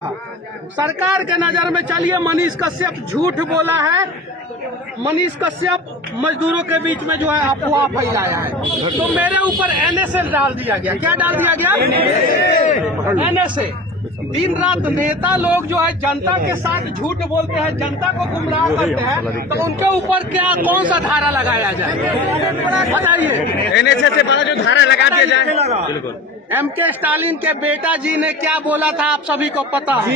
सरकार के नजर में चलिए मनीष कश्यप झूठ बोला है। मनीष कश्यप मजदूरों के बीच में जो है अफवाह फैलाया है, तो मेरे ऊपर एनएसए डाल दिया गया। क्या डाल दिया गया? एनएसए। दिन रात नेता लोग जो है जनता के साथ झूठ बोलते हैं, जनता को गुमराह करते हैं, तो उनके ऊपर क्या कौन सा धारा लगाया जाए बताइए। एनएसए से बड़ा जो धारा लगा दिया जाए। एमके स्टालिन के बेटा जी ने क्या बोला था आप सभी को पता है।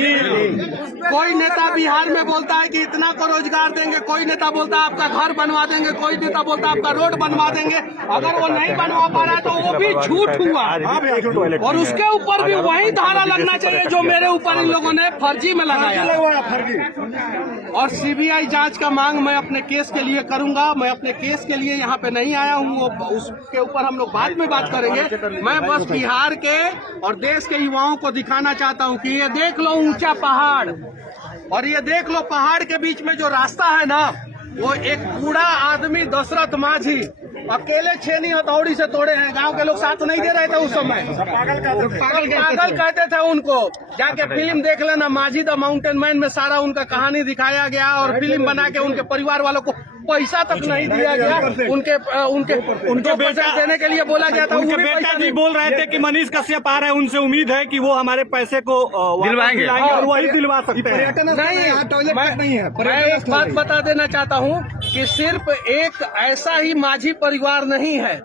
कोई नेता बिहार में बोलता है कि इतना को रोजगार देंगे, कोई नेता बोलता है आपका घर बनवा देंगे, कोई नेता बोलता है आपका रोड बनवा देंगे। अगर वो नहीं बनवा पा रहा है तो वो भी झूठ हुआ, और उसके ऊपर भी वही धारा लगना चाहिए जो मेरे ऊपर इन लोगों ने फर्जी में लगाया। और सीबीआई जांच का मांग मैं अपने केस के लिए करूंगा। मैं अपने केस के लिए यहाँ पे नहीं आया हूँ, वो उसके ऊपर हम लोग बाद में बात करेंगे। मैं बस बिहार के और देश के युवाओं को दिखाना चाहता हूँ कि ये देख लो ऊंचा पहाड़, और ये देख लो पहाड़ के बीच में जो रास्ता है ना, वो एक बूढ़ा आदमी दशरथ माझी अकेले छेनी हथौड़ी से तोड़े हैं। गांव के लोग साथ नहीं दे रहे थे उस समय, पागल कहते थे उनको। जाके फिल्म देख लेना, माझी द माउंटेन मैन में सारा उनका कहानी दिखाया गया, और फिल्म बना के उनके परिवार वालों को पैसा तक नहीं दिया गया। उनके पैसा देने के लिए बोला गया था। उनके बेटा जी बोल रहे थे कि मनीष कश्यप आ रहे हैं, उनसे उम्मीद है कि वो हमारे पैसे को दिलवाएंगे और वही दिलवा सकते हैं। मैं एक बात बता देना चाहता हूँ कि सिर्फ एक ऐसा ही माझी परिवार नहीं है,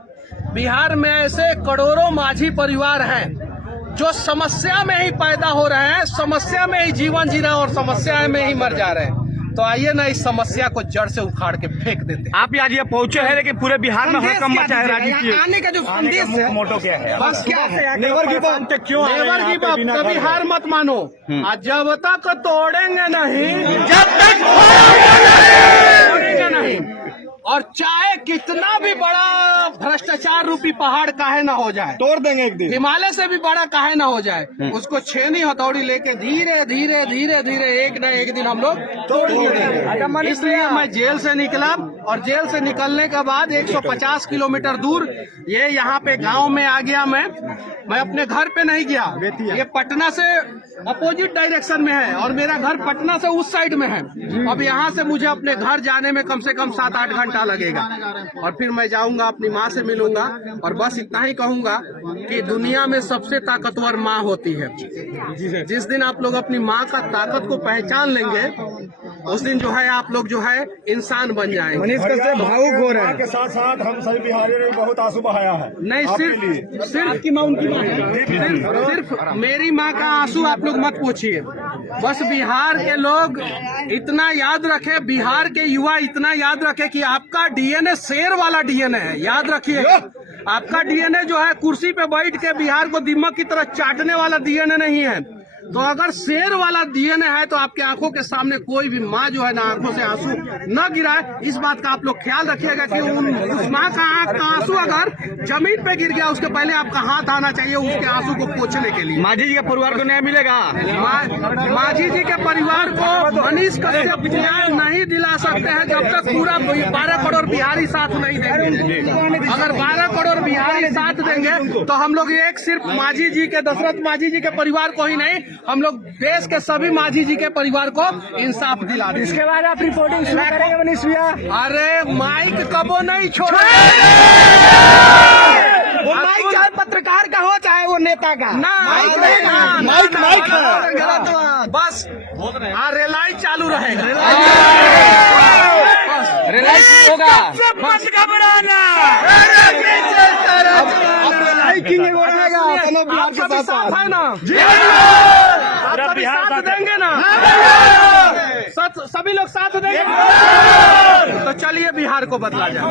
बिहार में ऐसे करोड़ों माझी परिवार हैं जो समस्या में ही पैदा हो रहे हैं, समस्या में ही जीवन जी रहे हैं और समस्या में ही मर जा रहे हैं। तो आइए ना इस समस्या को जड़ से उखाड़ के फेंक देते। आप आज ये पहुंचे हैं, लेकिन पूरे बिहार में हड़कंप मचा है। राजनीति आने का जो संदेश है, मोटो क्या है? बस क्या है, नेवर गिव अप। क्यों नेवर गिव अप, कभी हार मत मानो। जब तक तोड़ेंगे नहीं, जब तक तोड़ेंगे नहीं, और चाहे कितना भी बड़ा भ्रष्टाचार रूपी पहाड़ काहे ना हो जाए, तोड़ देंगे एक दिन। हिमालय से भी बड़ा काहे ना हो जाए, उसको छेनी हथौड़ी लेके धीरे धीरे धीरे धीरे एक न एक दिन हम लोग तोड़ेंगे। इसलिए मैं जेल से निकला, और जेल से निकलने के बाद 150 किलोमीटर दूर ये यहाँ पे गांव में आ गया। मैं अपने घर पे नहीं गया, ये पटना से अपोजिट डायरेक्शन में है और मेरा घर पटना से उस साइड में है। अब यहाँ से मुझे अपने घर जाने में कम से कम 7-8 घंटा लगेगा, और फिर मैं जाऊंगा, अपनी माँ से मिलूंगा, और बस इतना ही कहूंगा कि दुनिया में सबसे ताकतवर माँ होती है। जिस दिन आप लोग अपनी माँ का ताकत को पहचान लेंगे, उस दिन जो है आप लोग जो है इंसान बन जाएंगे। मनीष कश्यप भावुक हो रहे हैं। के साथ साथ हम सभी बिहारियों ने बहुत आंसू बहाया है। नहीं, सिर्फ आपकी माँ, उनकी माँ, सिर्फ मेरी माँ का आंसू आप लोग मत पूछिए। बस बिहार के लोग इतना याद रखे, बिहार के युवा इतना याद रखे कि आपका डीएनए शेर वाला डीएनए है। याद रखिए, आपका डीएनए जो है कुर्सी पे बैठ के बिहार को दीमक की तरह चाटने वाला डीएनए नहीं है। तो अगर शेर वाला डीएनए है तो आपके आंखों के सामने कोई भी माँ जो है ना आंखों से आंसू न गिराए। इस बात का आप लोग ख्याल रखिएगा कि उस माँ का आंख का आंसू अगर जमीन पे गिर गया, उसके पहले आपका हाथ आना चाहिए उसके आंसू को पोंछने के लिए। माझी जी के परिवार को न्याय मिलेगा। माझी जी के परिवार को मनीष कश्यप न्याय नहीं दिला सकते हैं जब तक पूरा 12 करोड़ बिहारी साथ नहीं देंगे। अगर 12 करोड़ बिहारी साथ देंगे तो हम लोग एक सिर्फ माझी जी के, दशरथ माझी जी के परिवार को ही नहीं, हम लोग देश के सभी माझी जी के परिवार को इंसाफ दिला दें। इसके बाद आप रिपोर्टिंग शुरू करेंगे मनीष भैया? अरे माइक कबो नहीं छोड़े। वो माइक चाहे पत्रकार का हो चाहे वो नेता का, माइक बस रेलाई चालू रहेगा। रेलाई होगा, मत घबराना। आप सभी साथ है ना? आप सभी साथ देंगे ना? सभी लोग साथ देंगे, तो चलिए बिहार को बदला जाए।